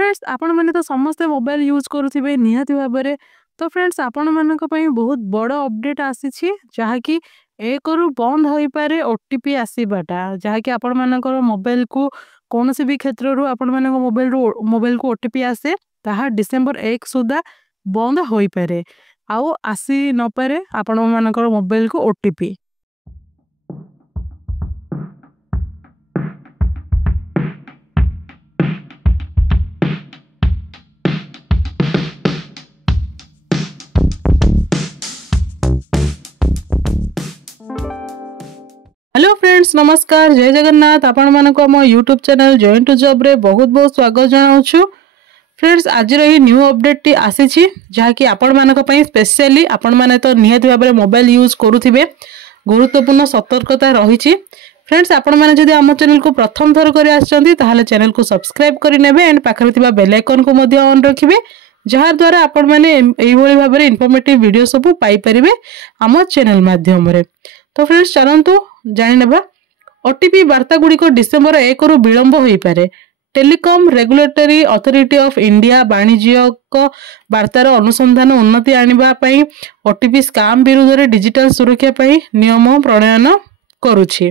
Friends आपण मैंने तो समस्ते मोबाइल यूज करुथिबे निहाती भाबरे। तो फ्रेंड्स आपण मानक पई बहुत बड़ अपडेट आसीछि जहाँकि एक रु बंद होई पारे ओटीपी आसीबाटा जहाँकि आपण मानकर मोबाइल को कौन भी क्षेत्र रू आपण मानक मोबाइल को ओटीपी आसे ताहा डिसेंबर 1 सुधा बंद होई पारे आउ आसी न पारे आपण मानकर मोबाइल को ओटीपी। हेलो फ्रेंड्स नमस्कार जय जगन्नाथ आपण मानक मो यूट्यूब चैनल जॉइन टू जॉब रे बहुत बहुत स्वागत जनाउछु। फ्रेंड्स आज रही न्यू अपडेट टी आसीछि जहाँकि आपण मानक पई स्पेशली आपण माने तो निहाती भाबरे मोबाइल यूज करूथिबे गुरुत्वपूर्ण सतर्कता रहिछि। फ्रेंड्स आपण माने जदि हम चैनल को प्रथम थर करि आछंती ताहाले चैनल को सब्सक्राइब करि नेबे एंड पाखरे थिबा बेल आइकन को मध्ये ऑन रखिबे जहार द्वारा आपण माने एई भली भाबरे इन्फॉर्मेटिव वीडियो सब पाई परिबे हम चैनल माध्यम रे। तो फ्रेंड्स चलंतु जानि नेबा ओटीपी वार्ता गुड़िक डिसेंबर 1 रु विलंब होई पारे। Telecom Regulatory Authority of India वाणिज्यिक वार्तार अनुसंधान उन्नति आनिबा पई ओटीपी स्कैम विरुद्ध रे डिजिटल सुरक्षा पई नियम प्रणयन करूछि।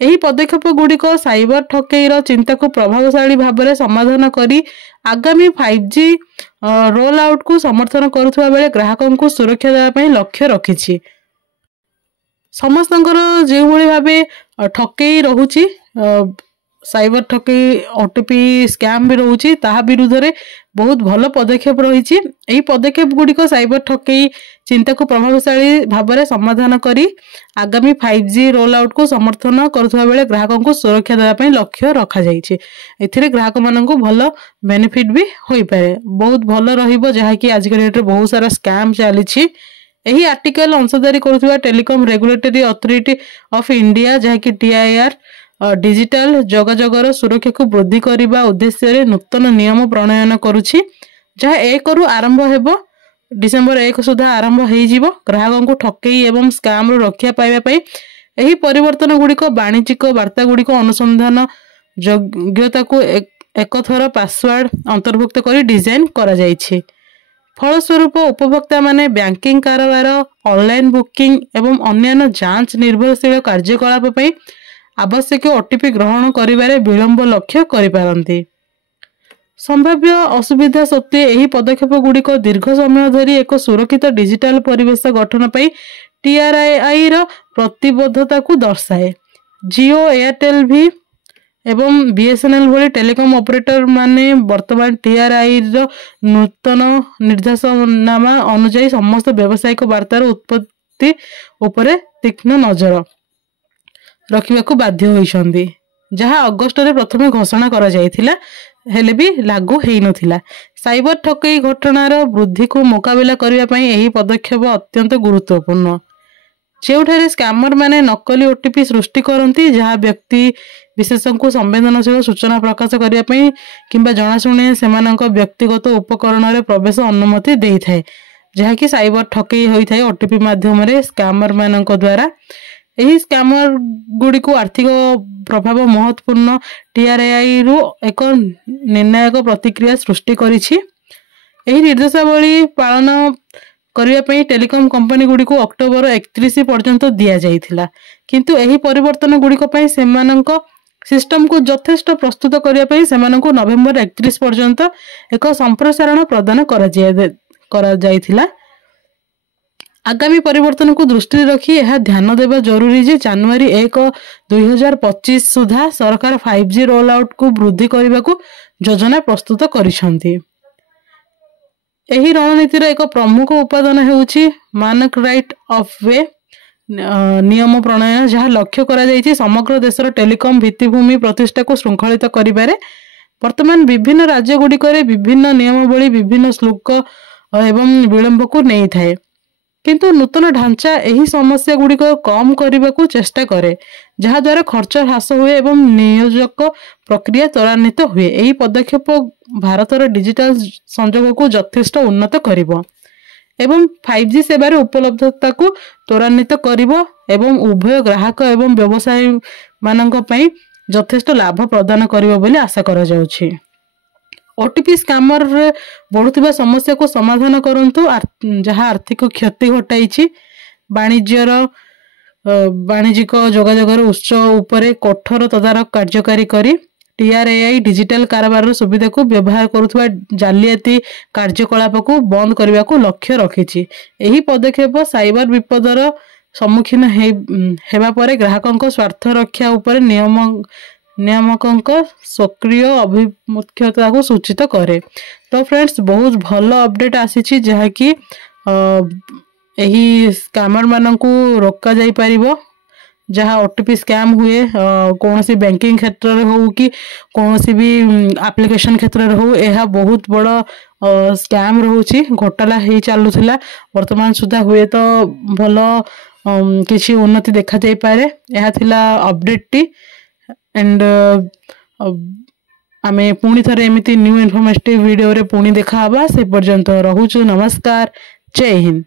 एही पदक्षेप गुड़िक साइबर ठकेईर चिंता को प्रभावशाली भाबरे समाधान करी आगामी 5G रोल आउट को समर्थन करुथबा बेले ग्राहकों को सुरक्षा देबा पई लक्ष्य रखिछि। समस्तंकर जे भली भाबे ठकेई रहुछि साइबर ठकेई ओटीपी स्कैम भी रहुछि ताहा विरुद्ध रे बहुत भलो पदक्षेप रहिछि। एही पदक्षेप गुड़िक साइबर ठकेई चिंता को प्रभावशाली भाबरे समाधान करी आगामी 5G रोल आउट को समर्थन करुथबा बेले ग्राहकों को सुरक्षा देबा पई लक्ष्य रखा जाइछि। एथिरे ग्राहक मानन को भलो बेनिफिट भी होई पारे बहुत भलो रहिबो जहाँकि आज के डेट रे बहुत सारा स्कैम चलिछि। एही आर्टिकल अंशधारी करुथबा Telecom Regulatory Authority of India जहाँकि TIR डिजिटल जोगाजोगर सुरक्षा को वृद्धि करने उद्देश्य रे नूतन नियम प्रणयन करुछि जहाँ 1 रु आरंभ हेबो डिसेंबर 1 सुधा आरंभ हेइ जिवो। ग्राहकों को ठकेई एवं स्कैम रो रक्षा पाइबा पई एही परिवर्तन गुड़िक वाणिज्यिक वार्ता गुड़िक अनुसंधान योग्यता को एक थर पासवर्ड अंतर्भुक्त करी डिजाइन करा जाइछि। फलस्वरूप उपभोक्ता माने बैंकिंग कारोबार ऑनलाइन बुकिंग एवं अन्य जांच निर्भरशील कार्यकलाप पई आवश्यक ओटीपी ग्रहण करिबारे विलंब लक्ष्य करिपारंती। संभाव्य असुविधा सत्वे एही पदक्षेप गुड़िक दीर्घ समय धरी एक सुरक्षित डिजिटल परिवेश गठन पई TRAI रो प्रतिबद्धता को दर्शाए। जियो एयरटेल भी एवं BSNL भली टेलीकॉम ऑपरेटर माने वर्तमान TRAI रो नूतन निर्देशनामा अनुसार समस्त व्यावसायिक वार्तार उत्पत्ति उपरे तीक्ष्ण नजर रखिबा को बाध्य होइछन्ती जहाँ अगस्त रे प्रथमे घोषणा करा जायथिला हेले भी लागू हेइ नथिला। साइबर ठकेई घटनार वृद्धि को मुकाबिला करिबा पई एही पदक्षेप अत्यंत गुरुत्वपूर्ण जेउठारे स्कैमर माने नकली ओटीपी सृष्टि करंती जहाँ व्यक्ति विशेषज्ञ को संवेदनशील सूचना प्रकाश करिया पई किंबा जणाशुणी सेमानक व्यक्तिगत उपकरण रे प्रवेश अनुमति देई थाए जहाँ कि साइबर ठकेई होई थाए ओटीपी माध्यम रे स्कैमर मानक द्वारा। एही स्कैमर गुडी को आर्थिक प्रभाव महत्वपूर्ण TRAI रु एक निर्णायक प्रतिक्रिया सृष्टि करिछि। एही निर्देशावली पालन करिया पई टेलीकॉम कंपनी गुडी को अक्टोबर 31 पर्यंत दिया जाइथिला किंतु एही परिवर्तन गुडी को पई सेमानक सिस्टम को यथेष्ट प्रस्तुत करिया पई सेमानक नवेम्बर 31 पर्यंत एक संप्रसारण प्रदान करा जाइथिला। आगामी परिवर्तन को दृष्टि रखी यह ध्यान देबा जरूरी जे जनवरी 1 2025 सुधा सरकार 5G रोल आउट को वृद्धि करने को योजना प्रस्तुत करिसंती। एही रणनीतिर एक प्रमुख उपादान हेउछि मानक राइट ऑफ वे नियम प्रणयन जहाँ लक्ष्य करा जाइछि समग्र देशर टेलीकॉम भित्तिभूमि प्रतिष्ठा को श्रृंखलित करिबारे। वर्तमान विभिन्न राज्य गुड़िक विभिन्न नियमावली विभिन्न शुल्क एवं विलंब को नहीं थाए किंतु नूतन ढांचा एही समस्या गुड़िक कम करने को चेष्टा करे जहाँ द्वारा खर्च ह्रास हुए एवं नियोजक प्रक्रिया त्वरान्वित हुए। एही पदक्षेप भारतर डिजिटल संजोग को यथेष्ट उन्नत करिवो एवं 5G सेवार उपलब्धता को त्वरान्वित करिवो एवं उभय ग्राहक एवं व्यवसायी मानक पई यथेष्ट लाभ प्रदान करिवो बोली आशा करा जाउछि। ओटीपी स्कैमर रे बढ़ुवा समस्या को समाधान करंतु जहाँ आर्थिक क्षति घटाई वाणिज्यर वाणिज्यिक जोगाजोगर उत्स उपरे कठोर तदारक कार्यकारी करी टीआरएआई डिजिटल कारोबार सुविधा को व्यवहार करुवा जालियाती कार्यकलाप को बंद करने को लक्ष्य रखिछि। एही पदक्षेप साइबर विपदर सम्मुखीन हेबा परे ग्राहकों स्वार्थ रक्षा उपरे नियामकों सक्रिय अभिमुख्यता को सूचित करे। तो फ्रेंड्स बहुत भल अपडेट आसी जहाँकि यही स्कैमर मानन को रोका जाई परिबो जहाँ ओटीपी स्कैम हुए कौन सी बैंकिंग क्षेत्र में हो कि कौन सी भी एप्लिकेशन क्षेत्र में हो यह बहुत बड़ स्कैम रोची घोटाला हो चलुला वर्तमान सुधा हुए तो भल किसी उन्नति देखा जाई पारे। यह थिला अपडेट टी एंड आमे पुणी थरे एमिति न्यू इनफॉर्मेटिव वीडियो रे पुणी देखा हबा से पर्यंत रहूछु। नमस्कार, जय हिंद।